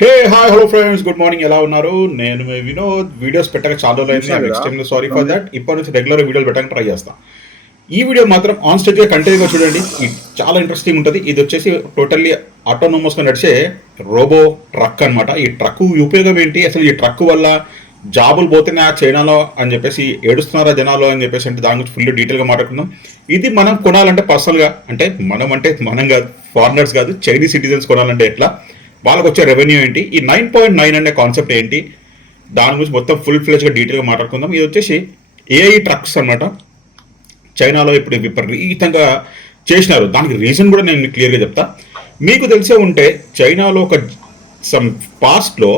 Hey hi hello friends, good morning. ఎలా ఉన్నారు? నేను మీ వినోద్. వీడియోస్ పెట్టక చాలా రోజులు అయింది. I'm extremely sorry for that. ఇప్పటి నుంచి రెగ్యులర్ వీడియోలు పెట్టడానికి ట్రై చేస్తాను. ఈ వీడియో మాత్రం ఆన్ స్టేజ్గా కంటిన్యూగా చూడండి. ఇది చాలా ఇంట్రెస్టింగ్ ఉంటుంది. ఇది వచ్చేసి టోటల్లీ ఆటోనోమస్గా నడిచే రోబో ట్రక్ అనమాట. ఈ ట్రక్ ఉపయోగం ఏంటి, అసలు ఈ ట్రక్ వల్ల జాబులు పోతున్నాయా చైనాలో అని చెప్పేసి ఏడుస్తున్నారా జనాలు అని చెప్పేసి, అంటే దాని గురించి ఫుల్ డీటెయిల్గా మాట్లాడుకుందాం. ఇది మనం కొనాలంటే పర్సనల్గా, అంటే మనం కాదు, ఫారినర్స్ కాదు, చైనీస్ సిటిజన్స్ కొనాలంటే ఎట్లా, వాళ్ళకి వచ్చే రెవెన్యూ ఏంటి, ఈ 9.9 అనే కాన్సెప్ట్ ఏంటి, దాని గురించి మొత్తం ఫుల్ ఫ్లెజ్గా డీటెయిల్గా మాట్లాడుకుందాం. ఇది వచ్చేసి ఏఐ ట్రక్స్ అనమాట. చైనాలో ఇప్పుడు విపరీతంగా చేసినారు. దానికి రీజన్ కూడా నేను క్లియర్గా చెప్తా. మీకు తెలిసే ఉంటే చైనాలో ఒక సమ్ పాస్ట్లో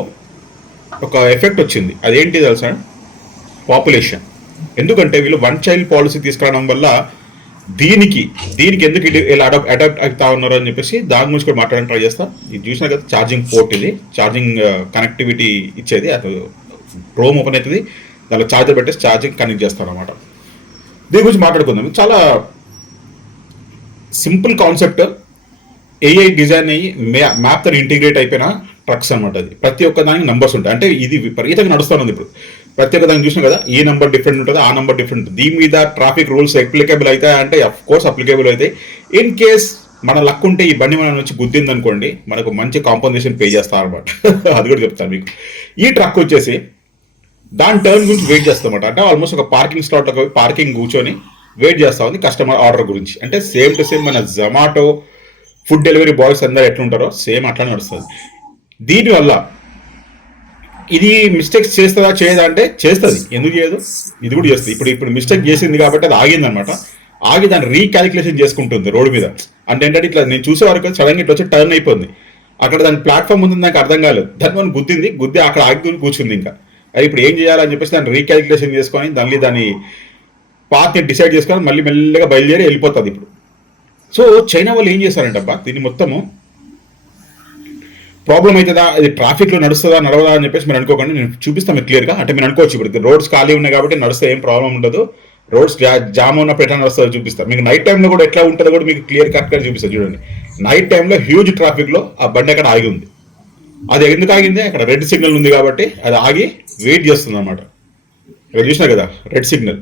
ఒక ఎఫెక్ట్ వచ్చింది. అదేంటి తెలుసా? పాపులేషన్. ఎందుకంటే వీళ్ళు వన్ చైల్డ్ పాలసీ తీసుకురావడం వల్ల దీనికి దీనికి ఎందుకు ఇలా అడాప్ట్ అవుతా ఉన్నారు అని చెప్పేసి దాని గురించి కూడా మాట్లాడడానికి ట్రై చేస్తా. ఇది చూసినా కదా, ఛార్జింగ్ పోర్ట్, ఇది ఛార్జింగ్ కనెక్టివిటీ ఇచ్చేది. అది రోమ్ ఓపెన్ అవుతుంది, దానిలో ఛార్జర్ పెట్టేసి ఛార్జింగ్ కనెక్ట్ చేస్తారు అనమాట. దీని గురించి మాట్లాడుకుందాం. చాలా సింపుల్ కాన్సెప్ట్. ఏఐ డిజైన్ అయ్యి మ్యాప్ తో ఇంటిగ్రేట్ అయిపోయిన ట్రక్స్ అనమాట. అది ప్రతి ఒక్క దానికి నంబర్స్ ఉంటాయి. అంటే ఇది విపరీతంగా నడుస్తుంది ఇప్పుడు. ప్రతి ఒక్క దానికి చూసినా కదా, ఈ నంబర్ డిఫరెంట్ ఉంటుంది, ఆ నంబర్ డిఫరెంట్ ఉంటుంది. దీని మీద ట్రాఫిక్ రూల్స్ అప్లికేబుల్ అవుతాయి అంటే అఫ్ కోర్స్ అప్లికేబుల్ అవుతాయి. ఇన్ కేస్ మన లక్ ఉంటే ఈ బండి మన నుంచి గుద్దింది అనుకోండి, మనకు మంచి కాంపన్సేషన్ పే చేస్తారు అనమాట. అది కూడా చెప్తాను మీకు. ఈ ట్రక్ వచ్చేసి దాని టర్న్ గురించి వెయిట్ చేస్తామన్నమాట. అంటే ఆల్మోస్ట్ ఒక పార్కింగ్ స్లాట్లో పార్కింగ్ కూర్చొని వెయిట్ చేస్తా ఉంది కస్టమర్ ఆర్డర్ గురించి. అంటే సేమ్ టు సేమ్ మన జొమాటో ఫుడ్ డెలివరీ బాయ్స్ అందరూ ఎట్లుంటారో సేమ్ అట్లానే నడుస్తుంది. దీనివల్ల ఇది మిస్టేక్స్ చేస్తుందా చేయదా అంటే చేస్తుంది. ఎందుకు చేయదు? ఇది కూడా చేస్తుంది. ఇప్పుడు మిస్టేక్ చేసింది కాబట్టి అది ఆగిందనమాట. ఆగి దాన్ని రీకాలిక్యులేషన్ చేసుకుంటుంది రోడ్డు మీద. అంటే ఏంటంటే ఇట్లా నేను చూసే వరకు సడన్గా ఇట్లా వచ్చి టర్న్ అయిపోయింది. అక్కడ దాని ప్లాట్ఫామ్ ఉంది, నాకు అర్థం కాలేదు. దాన్ని మనం గుద్ది అక్కడ ఆగి కూర్చుంది. ఇంకా అది ఇప్పుడు ఏం చేయాలని చెప్పేసి దాన్ని రీకాలిక్యులేషన్ చేసుకొని దాన్ని పాత్ని డిసైడ్ చేసుకొని మళ్ళీ మెల్లగా బయలుదేరి వెళ్ళిపోతుంది ఇప్పుడు. సో చైనా వాళ్ళు ఏం చేశారంటబ్బా, దీన్ని మొత్తము ప్రాబ్లం అవుతుందా, ఇది ట్రాఫిక్లో నడుస్తుందా నడవదా అని చెప్పేసి మీరు అనుకోకండి. నేను చూపిస్తాను మీకు క్లియర్గా. అంటే మీరు అనుకోవచ్చు ఇప్పుడు రోడ్స్ ఖాళీ ఉన్నాయి కాబట్టి నడుస్తే ఏం ప్రాబ్లం ఉండదు, రోడ్స్ జామ్ ఉన్నప్పుడు ఎట్లా నడుస్తుందో చూపిస్తాను మీకు. నైట్ టైంలో కూడా ఎట్లా ఉంటుందో కూడా మీకు క్లియర్ కట్గా చూపిస్తాను చూడండి. నైట్ టైంలో హ్యూజ్ ట్రాఫిక్లో ఆ బండి అక్కడ ఆగి ఉంది. అది ఎందుకు ఆగింది? అక్కడ రెడ్ సిగ్నల్ ఉంది కాబట్టి అది ఆగి వెయిట్ చేస్తుంది అనమాట. ఇక్కడ చూసినా కదా, రెడ్ సిగ్నల్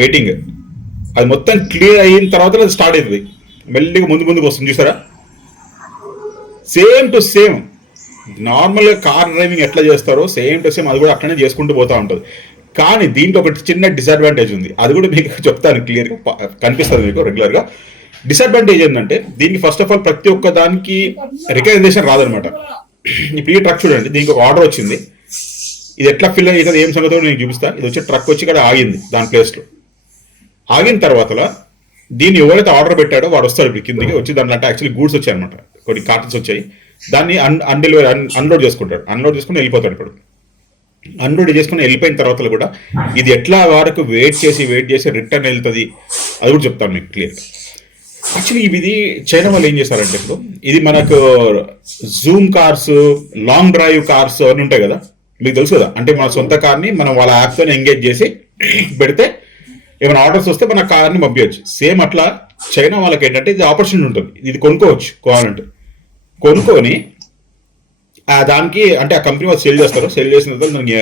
వెయిటింగ్. అది మొత్తం క్లియర్ అయిన తర్వాత అది స్టార్ట్ అవుతుంది, మెల్లిగా ముందుకు వస్తుంది. చూసారా? సేమ్ టు సేమ్ నార్మల్గా కార్ డ్రైవింగ్ ఎట్లా చేస్తారో సేమ్ టు సేమ్ అది కూడా అట్లనే చేసుకుంటూ పోతూ ఉంటుంది. కానీ దీంట్లో ఒకటి చిన్న డిసడ్వాంటేజ్ ఉంది. అది కూడా మీకు చెప్తాను క్లియర్గా, కనిపిస్తుంది మీకు రెగ్యులర్గా. డిసడ్వాంటేజ్ ఏంటంటే దీనికి ఫస్ట్ ఆఫ్ ఆల్ ప్రతి ఒక్క దానికి రికగ్నైజేషన్ రాదనమాట. ఇప్పుడు ఈ ట్రక్ చూడండి, దీనికి ఒక ఆర్డర్ వచ్చింది. ఇది ఎట్లా ఫిల్ అవుతుంది ఏం సంగతో నేను చూపిస్తాను. ఇది వచ్చి ట్రక్ వచ్చి ఇక్కడ ఆగింది దాని ప్లేస్లో. ఆగిన తర్వాత దీన్ని ఎవరైతే ఆర్డర్ పెట్టాడో వాడు వస్తాడు ఇప్పుడు కిందికి వచ్చి. దాంట్లో అంటే యాక్చువల్లీ గూడ్స్ వచ్చాయి అనమాట, కొన్ని కార్టన్స్ వచ్చాయి. దాన్ని అన్లోడ్ చేసుకుంటాడు. అన్లోడ్ చేసుకుని వెళ్ళిపోతాడు. ఇప్పుడు అన్లోడ్ చేసుకుని వెళ్ళిపోయిన తర్వాత కూడా ఇది ఎట్లా వరకు వెయిట్ చేసి రిటర్న్ వెళ్తుంది అది కూడా చెప్తాను మీకు క్లియర్గా. యాక్చువల్లీ ఇది చైనా వాళ్ళు ఏం చేశారంటే, ఇప్పుడు ఇది మనకు Zoom cars, long drive cars అన్నీ ఉంటాయి కదా, మీకు తెలుసు కదా. అంటే మన సొంత కార్ని మనం వాళ్ళ యాప్తో ఎంగేజ్ చేసి పెడితే ఏమైనా ఆర్డర్స్ వస్తే మన కార్ని పంపించవచ్చు. సేమ్ అట్లా చైనా వాళ్ళకి ఏంటంటే ఇది ఆపర్చునిటీ ఉంటుంది. ఇది కొనుక్కోవచ్చు కావాలంటే. కొనుక్కొని దానికి అంటే ఆ కంపెనీ వాళ్ళు సేల్ చేస్తారు. సేల్ చేసిన తర్వాత దానికి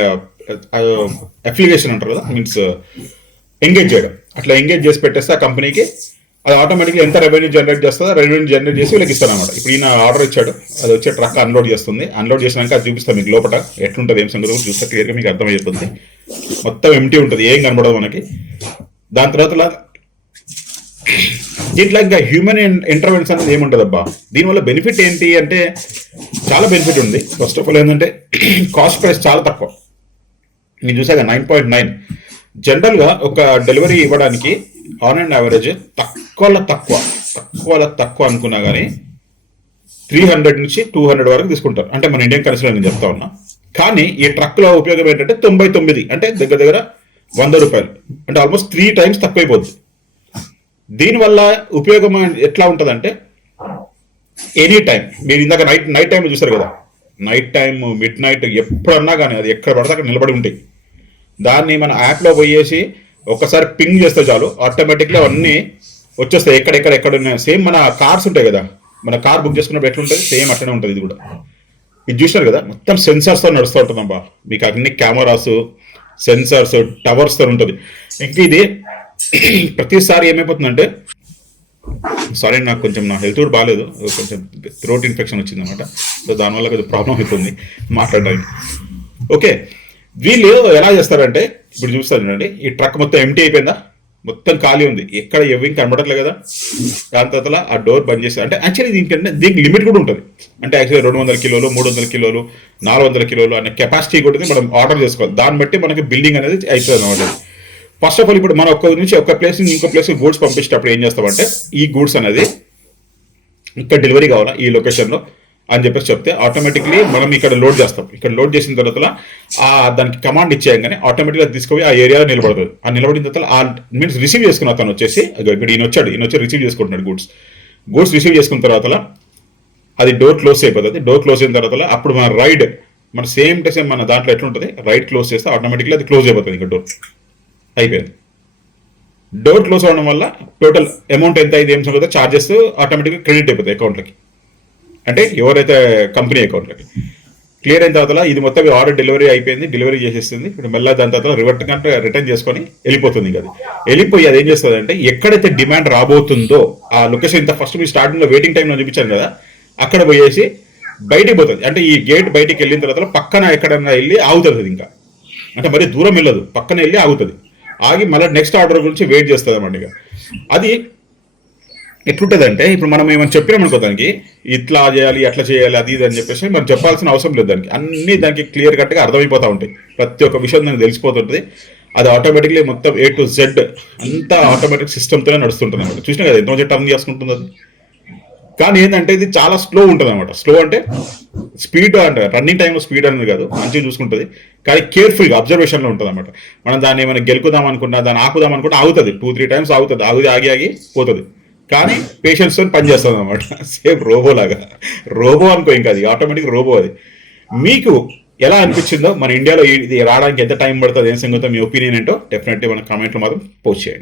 అప్లికేషన్ అంటారు కదా, మీన్స్ ఎంగేజ్ చేయడం. అట్లా ఎంగేజ్ చేసి పెట్టేస్తే ఆ కంపెనీకి అది ఆటోమేటిక్గా ఎంత రెవెన్యూ జనరేట్ చేస్తుందో రెవెన్యూ జనరేట్ చేసి వీళ్ళకి ఇస్తాను అనమాట. ఇప్పుడు ఈయన ఆర్డర్ ఇచ్చాడు, అది వచ్చే ట్రక్ అన్లోడ్ చేస్తుంది. అన్లోడ్ చేసినాక అది చూపిస్తాను మీకు లోపల ఎట్లుంటుంది, ఏం సంగతి చూస్తే క్లియర్గా మీకు అర్థమైపోతుంది. మొత్తం ఎంటీ ఉంటుంది, ఏం కనబడదు మనకి. దాని తర్వాత దీంట్లో ఇంకా హ్యూమన్ ఇంటర్వెన్షన్ అనేది ఏముంటుంది అబ్బా. దీనివల్ల బెనిఫిట్ ఏంటి అంటే చాలా బెనిఫిట్ ఉంది. ఫస్ట్ ఆఫ్ ఆల్ ఏంటంటే కాస్ట్ ప్రైస్ చాలా తక్కువ. మీరు చూసాక 9.9. జనరల్గా ఒక డెలివరీ ఇవ్వడానికి ఆన్ అండ్ యావరేజ్ తక్కువ అనుకున్నా కానీ 300 నుంచి 200 వరకు తీసుకుంటారు. అంటే మన ఇండియన్ కరెన్సీలో నేను చెప్తా ఉన్నా. కానీ ఈ ట్రక్లో ఉపయోగం ఏంటంటే 99, అంటే దగ్గర 100 రూపాయలు, అంటే ఆల్మోస్ట్ 3 times తక్కువైపోద్ది. దీనివల్ల ఉపయోగం ఎట్లా ఉంటుందంటే ఎనీ టైం మీరు ఇందాక నైట్ టైంలో చూసారు కదా, నైట్ టైం మిడ్ నైట్ ఎప్పుడన్నా కానీ అది ఎక్కడ పడితే అక్కడ నిలబడి ఉంటాయి. దాన్ని మన యాప్లో పోయేసి ఒక్కసారి పింగ్ చేస్తే చాలు, ఆటోమేటిక్లీ అవన్నీ వచ్చేస్తాయి ఎక్కడ ఉన్నాయి. సేమ్ మన కార్స్ ఉంటాయి కదా, మన కార్ బుక్ చేసుకున్నప్పుడు ఎట్లుంటుంది సేమ్ అట్లనే ఉంటుంది ఇది కూడా. ఇది చూసినారు కదా, మొత్తం సెన్సార్స్తో నడుస్తూ ఉంటుందమ్మా. మీకు అన్ని కెమెరాస్, సెన్సార్స్, టవర్స్తో ఉంటుంది. ఇంకా ఇది ప్రతిసారి ఏమైపోతుందంటే, సారీ నాకు కొంచెం నా హెల్త్ కూడా బాగాలేదు, కొంచెం థ్రోట్ ఇన్ఫెక్షన్ వచ్చింది అనమాట. సో దానివల్ల కొంచెం ప్రాబ్లం అవుతుంది మాట్లాడడానికి. ఓకే, వీళ్ళు ఎలా చేస్తారంటే, ఇప్పుడు చూస్తారు చూడండి, ఈ ట్రక్ మొత్తం ఎంటీ అయిపోయిందా, మొత్తం ఖాళీ ఉంది, ఎక్కడ ఎవరికి కనబడట్లేదు కదా. దాని తర్వాత ఆ డోర్ బంద్ చేస్తారు. అంటే యాక్చువల్లీ దీనికి లిమిట్ కూడా ఉంటుంది. అంటే యాక్చువల్లీ 200 కిలోలు, 300 కిలోలు, 400 కిలోలు అనే కెపాసిటీ కూడా మనం ఆర్డర్ చేసుకోవాలి. దాన్ని బట్టి మనకి బిల్డింగ్ అనేది అవుతుంది అనమాట. ఫస్ట్ ఆఫ్ ఆల్ ఇప్పుడు మనం ఒక్క నుంచి ఒక ప్లేస్ నుంచి ఇంకో ప్లేస్ గూడ్స్ పంపించేటప్పుడు ఏం చేస్తామంటే, ఈ గూడ్స్ అనేది ఇక్కడ డెలివరీ కావాలా ఈ లొకేషన్లో అని చెప్పేసి చెప్తే ఆటోమేటిక్లీ మనం ఇక్కడ లోడ్ చేస్తాం. ఇక్కడ లోడ్ చేసిన తర్వాత దానికి కమాండ్ ఇచ్చేయగానే ఆటోమేటిక్గా తీసుకుపోయి ఆ ఏరియాలో నిలబడుతుంది. ఆ నిలబడిన తర్వాత ఆ మీన్స్ రిసీవ్ చేసుకున్న అతను వచ్చేసి ఇక్కడ ఈయన వచ్చి రిసీవ్ చేసుకుంటున్నాడు గూడ్స్ రిసీవ్ చేసుకున్న తర్వాత అది డోర్ క్లోజ్ అయిపోతుంది. డోర్ క్లోజ్ అయిన తర్వాత అప్పుడు మన సేమ్ టు సేమ్ మన దాంట్లో ఎట్లుంటుంది, రైట్ క్లోజ్ చేస్తే ఆటోమేటిక్లీ అది క్లోజ్ అయిపోతుంది. ఇంకా డోర్ అయిపోయింది. డోర్ క్లోజ్ అవ్వడం వల్ల టోటల్ అమౌంట్ ఎంత అయితే ఏం సంగతో చార్జెస్ ఆటోమేటిక్గా క్రెడిట్ అయిపోతాయి అకౌంట్లకి, అంటే ఎవరైతే కంపెనీ అకౌంట్లకి. క్లియర్ అయిన తర్వాత ఇది మొత్తం ఆర్డర్ డెలివరీ అయిపోయింది, డెలివరీ చేసేస్తుంది. ఇప్పుడు మళ్ళీ దాని తర్వాత రిటర్న్ చేసుకొని వెళ్ళిపోతుంది. అది వెళ్ళిపోయి అది ఏం చేస్తుంది అంటే, ఎక్కడైతే డిమాండ్ రాబోతుందో ఆ లొకేషన్, ఇంత ఫస్ట్ మీరు స్టార్టింగ్లో వెయిటింగ్ టైంలో చూపించాను కదా, అక్కడ పోయేసి బయటికి పోతుంది. అంటే ఈ గేట్ బయటికి వెళ్ళిన తర్వాత పక్కన ఎక్కడన్నా వెళ్ళి ఆగుతుంది. ఇంకా అంటే మరీ దూరం వెళ్ళదు, పక్కన వెళ్ళి ఆగుతుంది. ఆగి మళ్ళీ నెక్స్ట్ ఆర్డర్ గురించి వెయిట్ చేస్తుంది అన్నమాట. ఇక అది ఎట్లుంటుంది అంటే, ఇప్పుడు మనం ఏమైనా చెప్పినామనుకో దానికి ఇట్లా చేయాలి, అట్లా చేయాలి, అది ఇది అని చెప్పేసి మనం చెప్పాల్సిన అవసరం లేదు. అన్నీ దానికి క్లియర్ కట్గా అర్థమైపోతూ ఉంటాయి. ప్రతి ఒక్క విషయం దానికి తెలిసిపోతుంటుంది. అది ఆటోమేటిక్లీ మొత్తం A to Z అంతా ఆటోమేటిక్ సిస్టమ్తోనే నడుస్తుంటుంది అనమాట. చూసినా కదా ఎంతో టర్న్ చేసుకుంటుంది అది. కానీ ఏంటంటే ఇది చాలా స్లో ఉంటుంది అనమాట. స్లో అంటే స్పీడ్ అంటే రన్నింగ్ టైంలో స్పీడ్ అనేది కాదు, మంచిగా చూసుకుంటుంది. కానీ కేర్ఫుల్గా అబ్జర్వేషన్లో ఉంటుంది అనమాట. మనం దాన్ని ఏమైనా గెలుకుదాం అనుకున్నా, దాన్ని ఆకుదాం అనుకుంటే ఆగుతుంది, 2-3 టైమ్స్ ఆగుతుంది, ఆగి పోతుంది. కానీ పేషెన్స్తో పనిచేస్తుంది అనమాట. సేమ్ రోబో లాగా. రోబో అనుకో, ఇంకా అది ఆటోమేటిక్ రోబో. అది మీకు ఎలా అనిపించిందో, మన ఇండియాలో ఇది రావడానికి ఎంత టైం పడుతుంది, ఏం సంగతో మీ ఒపీనియన్ ఏంటో డెఫినెట్లీ మన కామెంట్లో మాత్రం పోస్ట్ చేయండి.